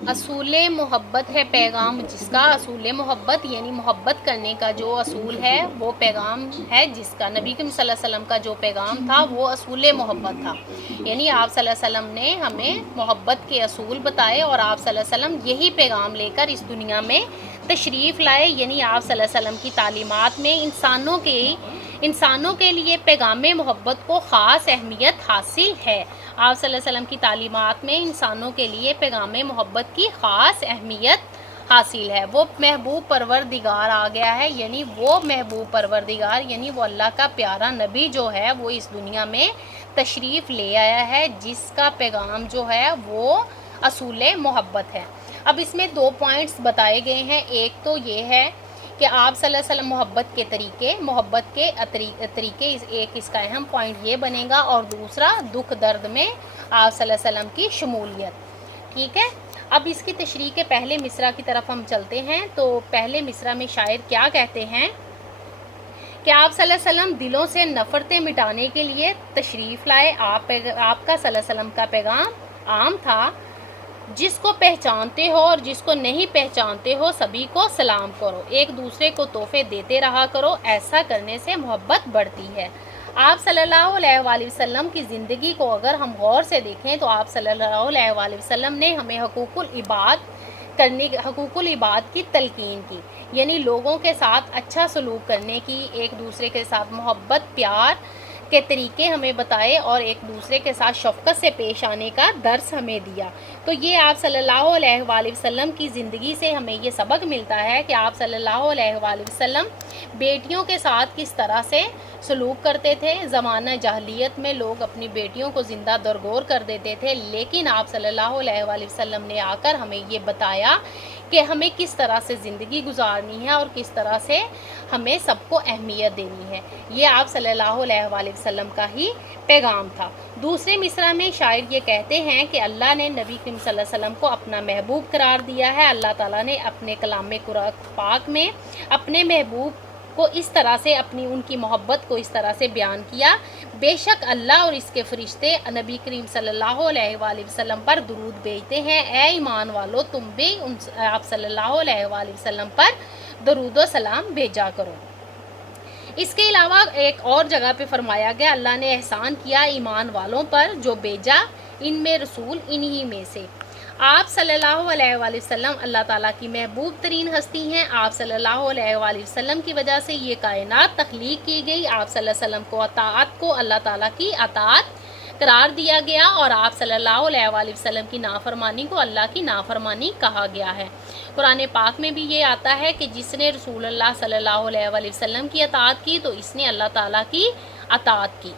اصول محبت ہے پیغام جس کا، اصول محبت یعنی محبت کرنے کا جو اصول ہے وہ پیغام ہے جس کا، نبی کریم صلی اللہ علیہ وسلم کا جو پیغام تھا وہ اصول محبت تھا، یعنی آپ صلی اللہ علیہ وسلم نے ہمیں محبت کے اصول بتائے اور آپ صلی اللہ علیہ وسلم یہی پیغام لے کر اس دنیا میں تشریف لائے، یعنی آپ صلی اللہ علیہ وسلم کی تعلیمات میں انسانوں کے لیے پیغام محبت کو خاص اہمیت حاصل ہے۔ آپ صلی اللہ علیہ وسلم کی تعلیمات میں انسانوں کے لیے پیغام محبت کی خاص اہمیت حاصل ہے۔ وہ محبوب پروردگار آ گیا ہے، یعنی وہ محبوب پروردگار یعنی وہ اللہ کا پیارا نبی جو ہے وہ اس دنیا میں تشریف لے آیا ہے، جس کا پیغام جو ہے وہ اصول محبت ہے۔ اب اس میں 2 پوائنٹس بتائے گئے ہیں، ایک تو یہ ہے کہ آپ صلی اللہ علیہ وسلم محبت کے طریقے ایک اس کا اہم پوائنٹ یہ بنے گا، اور دوسرا دکھ درد میں آپ صلی اللہ علیہ وسلم کی شمولیت، ٹھیک ہے۔ اب اس کی تشریح کے پہلے مصرع کی طرف ہم چلتے ہیں، تو پہلے مصرع میں شاعر کیا کہتے ہیں کہ آپ صلی اللہ علیہ وسلم دلوں سے نفرتیں مٹانے کے لیے تشریف لائے، آپ کا صلی اللہ علیہ وسلم کا پیغام عام تھا، جس کو پہچانتے ہو اور جس کو نہیں پہچانتے ہو سبھی کو سلام کرو، ایک دوسرے کو تحفے دیتے رہا کرو، ایسا کرنے سے محبت بڑھتی ہے۔ آپ صلی اللہ علیہ وآلہ وسلم کی زندگی کو اگر ہم غور سے دیکھیں تو آپ صلی اللہ علیہ وآلہ وسلم نے ہمیں حقوق العباد کی تلقین کی، یعنی لوگوں کے ساتھ اچھا سلوک کرنے کی، ایک دوسرے کے ساتھ محبت پیار کے طریقے ہمیں بتائے اور ایک دوسرے کے ساتھ شفقت سے پیش آنے کا درس ہمیں دیا۔ تو یہ آپ صلی اللہ علیہ وآلہ وسلم کی زندگی سے ہمیں یہ سبق ملتا ہے کہ آپ صلی اللہ علیہ وآلہ وسلم بیٹیوں کے ساتھ کس طرح سے سلوک کرتے تھے۔ زمانہ جاہلیت میں لوگ اپنی بیٹیوں کو زندہ درگور کر دیتے تھے، لیکن آپ صلی اللہ علیہ وآلہ وسلم نے آ کر ہمیں یہ بتایا کہ ہمیں کس طرح سے زندگی گزارنی ہے اور کس طرح سے ہمیں سب کو اہمیت دینی ہے۔ یہ آپ صلی اللہ علیہ وآلہ وسلم کا ہی پیغام تھا۔ دوسرے مصرع میں شاعر یہ کہتے ہیں کہ اللہ نے نبی کریم صلی اللہ علیہ وسلم کو اپنا محبوب قرار دیا ہے، اللہ تعالیٰ نے اپنے کلام پاک میں اپنے محبوب کو اس طرح سے ان کی محبت کو اس طرح سے بیان کیا، بے شک اللہ اور اس کے فرشتے نبی کریم صلی اللہ علیہ وآلہ وسلم پر درود بھیجتے ہیں، اے ایمان والو تم بھی آپ صلی اللہ علیہ وآلہ وسلم پر درود و سلام بھیجا کرو۔ اس کے علاوہ ایک اور جگہ پہ فرمایا گیا اللہ نے احسان کیا ایمان والوں پر جو بھیجا ان میں رسول انہی میں سے۔ آپ صلی اللہ علیہ وآلہ وسلم اللہ تعالیٰ کی محبوب ترین ہستی ہیں، آپ صلی اللہ علیہ وآلہ وسلم کی وجہ سے یہ کائنات تخلیق کی گئی، آپ صلی اللہ علیہ وسلم کو اطاعت کو اللہ تعالیٰ کی اطاعت قرار دیا گیا، اور آپ صلی اللہ علیہ وآلہ وسلم کی نافرمانی کو اللہ کی نافرمانی کہا گیا ہے۔ قرآن پاک میں بھی یہ آتا ہے کہ جس نے رسول اللہ صلی اللہ علیہ وآلہ وسلم کی اطاعت کی تو اس نے اللہ تعالیٰ کی اطاعت کی۔